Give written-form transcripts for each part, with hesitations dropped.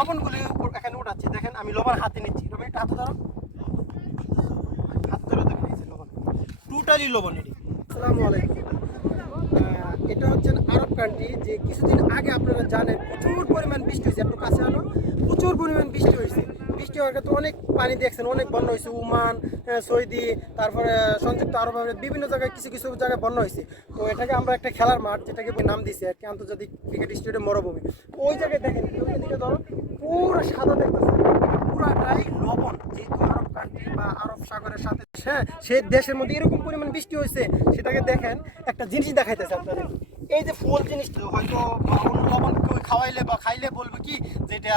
লবণগুলি এখানে উঠাচ্ছি। দেখেন আমি লবণ হাতে নিচ্ছি। রবি একটা হাতে ধরো, হাত ধরে দেখেন এই যে লবণ, টোটালি লবণ এটি। আসসালামু আলাইকুম। এটা হচ্ছে আরব কান্ট্রি, যে কিছুদিন আগে আপনারা জানেন প্রচুর পরিমাণ বৃষ্টি হয়েছে। একটু কাছে আনো, প্রচুর পরিমাণ বৃষ্টি হয়েছে। বৃষ্টি হওয়ার ক্ষেত্রে অনেক পানি দেখছেন, অনেক বন্যা হয়েছে। ওমান, সৌদি, তারপরে সংযুক্ত আরব আমিরাত, বিভিন্ন জায়গায় কিছু কিছু জায়গায় বন্যা হয়েছে। তো এটাকে আমরা একটা খেলার মাঠ, যেটাকে নাম দিয়েছি আর কি, আন্তর্জাতিক ক্রিকেট স্টেডিয়াম মরুভূমি। ওই জায়গায় দেখেন এদিকে ধরো পুরো সাদা দেখতেছে, পুরাটাই লবণ। যেহেতু আরব কান্ট্রি বা আরব সাগরের সাথে, হ্যাঁ, সেই দেশের মধ্যে এরকম পরিমাণ বৃষ্টি হয়েছে। সেটাকে দেখেন, একটা জিনিস দেখাইতেছে আপনাদের। এই যে ফুল জিনিসটা হয়তো অন্য লবণ কেউ খাওয়াইলে বা খাইলে বলবে কি যে এটা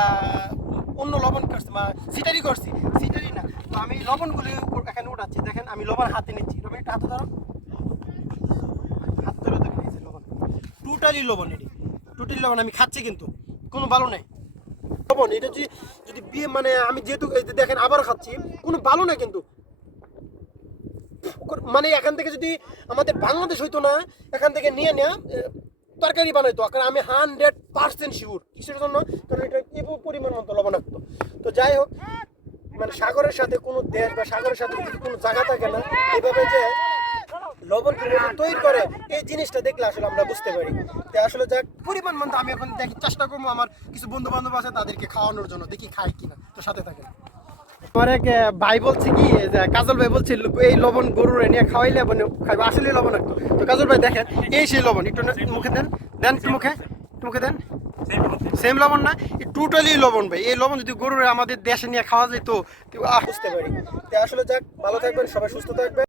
অন্য লবণ করছে বা সিটারি করছি, সিটারি না। তো আমি লবণগুলি এখানে উঠাচ্ছি। দেখেন আমি লবণ হাতে নিচ্ছি। রবি একটা হাতে ধরো, হাত ধরে দেখেন এই যে লবণ, টোটালি লবণ এটি, টোটালি লবণ। আমি খাচ্ছি কিন্তু কোনো ভালো নাই লবণ এটা। যদি যদি বিয়ে মানে আমি যেহেতু এই যে দেখেন আবার খাচ্ছি, কোনো ভালো না কিন্তু। মানে এখান থেকে যদি আমাদের বাংলাদেশ হইতো না, এখান থেকে নিয়ে নেওয়া তরকারি বানাইতো। কারণ আমি 100% শিওর কিসের জন্য, কারণ এটা এই পরিমাণ মতো লবণাক্ত। তো যাই হোক, মানে সাগরের সাথে কোনো দেশ বা সাগরের সাথে যদি কোনো জায়গা থাকে না, এইভাবে যে লবণ তৈরি করে, এই জিনিসটা দেখলে আসলে আমরা বুঝতে পারি। তো আসলে যাক পরিমাণ মতো আমি এখন দেখি চেষ্টা করবো আমার কিছু বন্ধু বান্ধব আছে তাদেরকে খাওয়ানোর জন্য, দেখি খাই কিনা। তো সাথে থাকে আমার এক ভাই বলছে কি যে কাজল ভাই বলছিল এই লবণ গরুর নিয়ে খাওয়াইলে মানে খাইবে, আসলে লবণাক্ত। তো কাজল ভাই দেখেন এই সেই লবণ, একটু মুখে দেন, দেন একটু মুখে, মুখে দেন। সেম লবণ না, টোটালি লবণ ভাই। এই লবণ যদি গরুর আমাদের দেশে নিয়ে খাওয়া যেত, বুঝতে পারি। তো আসলে যাক, ভালো থাকবেন সবাই, সুস্থ থাকবেন।